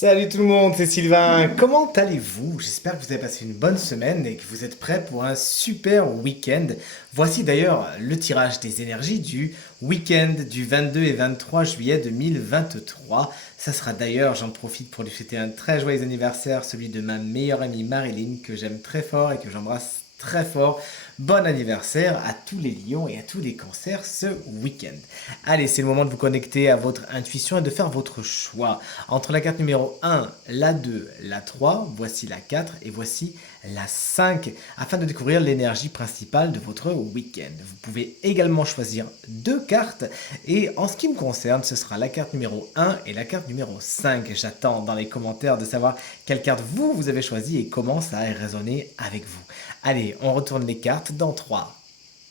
Salut tout le monde, c'est Sylvain. Comment allez-vous? J'espère que vous avez passé une bonne semaine et que vous êtes prêts pour un super week-end. Voici d'ailleurs le tirage des énergies du week-end du 22 et 23 juillet 2023. Ça sera d'ailleurs, j'en profite pour lui souhaiter un très joyeux anniversaire, celui de ma meilleure amie Marilyn, que j'aime très fort et que j'embrasse très fort. Bon anniversaire à tous les lions et à tous les cancers ce week-end. Allez, c'est le moment de vous connecter à votre intuition et de faire votre choix. Entre la carte numéro 1, la 2, la 3, voici la 4 et voici la 5, afin de découvrir l'énergie principale de votre week-end. Vous pouvez également choisir deux cartes et en ce qui me concerne, ce sera la carte numéro 1 et la carte numéro 5. J'attends dans les commentaires de savoir quelle carte vous avez choisi et comment ça a résonné avec vous. Allez, on retourne les cartes dans 3,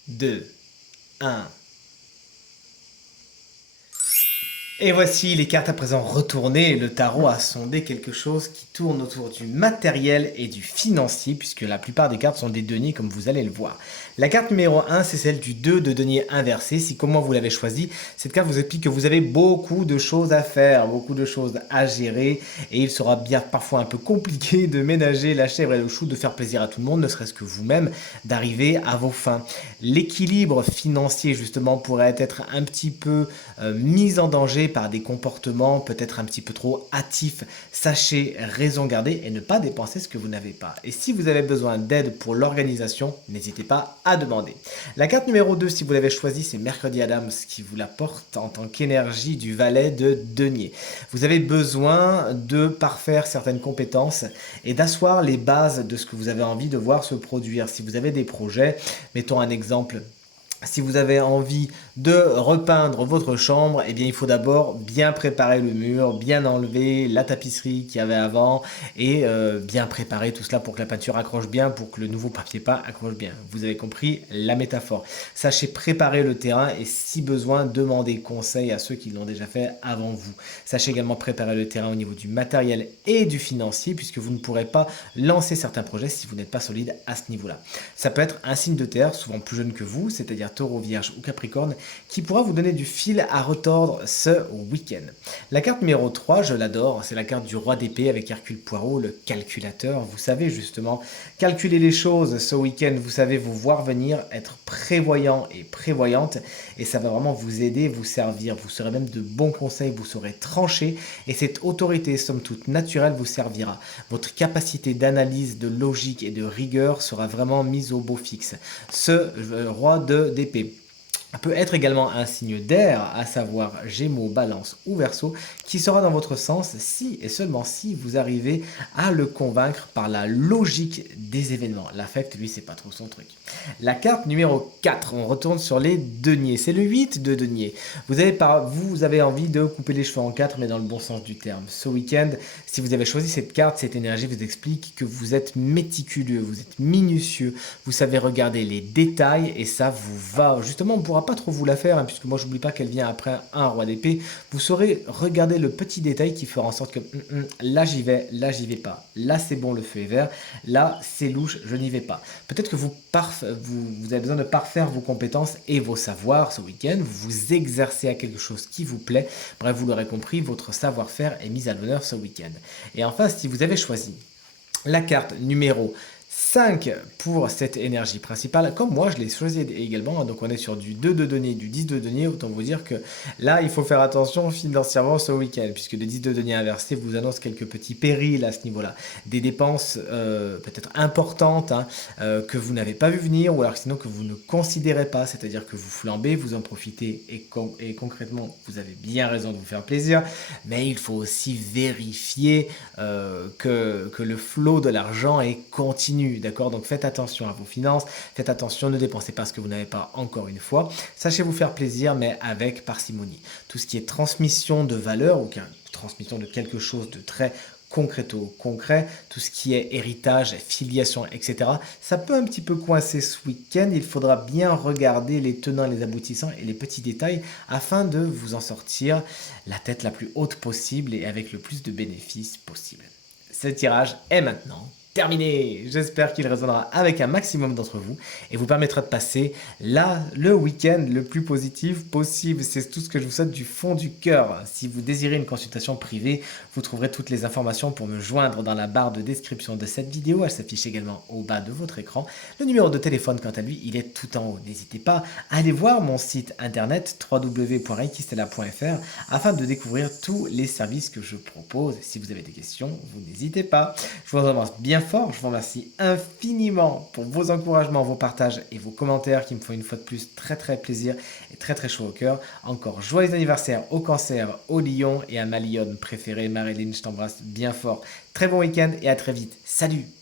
2, 1. Et voici les cartes à présent retournées. Le tarot a sondé quelque chose qui tourne autour du matériel et du financier, puisque la plupart des cartes sont des deniers, comme vous allez le voir. La carte numéro 1, c'est celle du 2 de denier inversé. Si comment vous l'avez choisi, cette carte vous explique que vous avez beaucoup de choses à faire, beaucoup de choses à gérer, et il sera bien parfois un peu compliqué de ménager la chèvre et le chou, de faire plaisir à tout le monde, ne serait-ce que vous-même, d'arriver à vos fins. L'équilibre financier, justement, pourrait être un petit peu mis en danger par des comportements peut-être un petit peu trop hâtifs. Sachez raison garder et ne pas dépenser ce que vous n'avez pas. Et si vous avez besoin d'aide pour l'organisation, n'hésitez pas à demander. La carte numéro 2, si vous l'avez choisie, c'est Mercredi Adams qui vous la porte en tant qu'énergie du valet de denier. Vous avez besoin de parfaire certaines compétences et d'asseoir les bases de ce que vous avez envie de voir se produire. Si vous avez des projets, mettons un exemple. Si vous avez envie de repeindre votre chambre, eh bien il faut d'abord bien préparer le mur, bien enlever la tapisserie qu'il y avait avant et bien préparer tout cela pour que la peinture accroche bien, pour que le nouveau papier peint accroche bien. Vous avez compris la métaphore. Sachez préparer le terrain et si besoin, demandez conseil à ceux qui l'ont déjà fait avant vous. Sachez également préparer le terrain au niveau du matériel et du financier puisque vous ne pourrez pas lancer certains projets si vous n'êtes pas solide à ce niveau-là. Ça peut être un signe de terre, souvent plus jeune que vous, c'est-à-dire Taureau, Vierge ou Capricorne, qui pourra vous donner du fil à retordre ce week-end. La carte numéro 3, je l'adore, c'est la carte du roi d'épée avec Hercule Poirot, le calculateur. Vous savez justement calculer les choses ce week-end, vous savez vous voir venir, être prévoyant et prévoyante, et ça va vraiment vous aider, vous servir. Vous serez même de bons conseils, vous saurez trancher, et cette autorité, somme toute naturelle, vous servira. Votre capacité d'analyse, de logique et de rigueur sera vraiment mise au beau fixe. Ce roi d'épée peut être également un signe d'air, à savoir Gémeaux, Balance ou Verseau, qui sera dans votre sens si et seulement si vous arrivez à le convaincre par la logique des événements. L'affect, lui, c'est pas trop son truc. La carte numéro 4, on retourne sur les deniers. C'est le 8 de denier. Vous avez envie de couper les cheveux en 4, mais dans le bon sens du terme. Ce week-end, si vous avez choisi cette carte, cette énergie vous explique que vous êtes méticuleux, vous êtes minutieux, vous savez regarder les détails et ça vous va. Justement, on ne pourra pas trop vous la faire, hein, puisque moi, je n'oublie pas qu'elle vient après un roi d'épée. Vous saurez regarder le petit détail qui fera en sorte que là, j'y vais pas. Là, c'est bon, le feu est vert. Là, c'est louche, je n'y vais pas. Peut-être que vous avez besoin de parfaire vos compétences et vos savoirs ce week-end. Vous vous exercez à quelque chose qui vous plaît. Bref, vous l'aurez compris, votre savoir-faire est mis à l'honneur ce week-end. Et enfin, si vous avez choisi la carte numéro 5 pour cette énergie principale, comme moi je l'ai choisi également, donc on est sur du 2 de denier, du 10 de denier, autant vous dire que là il faut faire attention financièrement ce week-end, puisque le 10 de denier inversé vous annonce quelques petits périls à ce niveau-là, des dépenses peut-être importantes hein, que vous n'avez pas vu venir, ou alors sinon que vous ne considérez pas, c'est-à-dire que vous flambez, vous en profitez, et concrètement vous avez bien raison de vous faire plaisir, mais il faut aussi vérifier que le flot de l'argent est continu. D'accord, donc faites attention à vos finances, faites attention, ne dépensez pas ce que vous n'avez pas encore une fois. Sachez vous faire plaisir, mais avec parcimonie. Tout ce qui est transmission de valeur ou transmission de quelque chose de très concret, tout ce qui est héritage, filiation, etc. Ça peut un petit peu coincer ce week-end. Il faudra bien regarder les tenants, les aboutissants et les petits détails afin de vous en sortir la tête la plus haute possible et avec le plus de bénéfices possible. Ce tirage est maintenant terminé. J'espère qu'il résonnera avec un maximum d'entre vous et vous permettra de passer là le week-end le plus positif possible. C'est tout ce que je vous souhaite du fond du cœur. Si vous désirez une consultation privée, vous trouverez toutes les informations pour me joindre dans la barre de description de cette vidéo. Elle s'affiche également au bas de votre écran. Le numéro de téléphone, quant à lui, il est tout en haut. N'hésitez pas à aller voir mon site internet www.reikistella.fr afin de découvrir tous les services que je propose. Si vous avez des questions, vous n'hésitez pas. Je vous embrasse bien fort. Je vous remercie infiniment pour vos encouragements, vos partages et vos commentaires qui me font une fois de plus très plaisir et très chaud au cœur. Encore joyeux anniversaire au Cancer, au Lion et à ma lionne préférée Marilyn. Je t'embrasse bien fort. Très bon week-end et à très vite. Salut!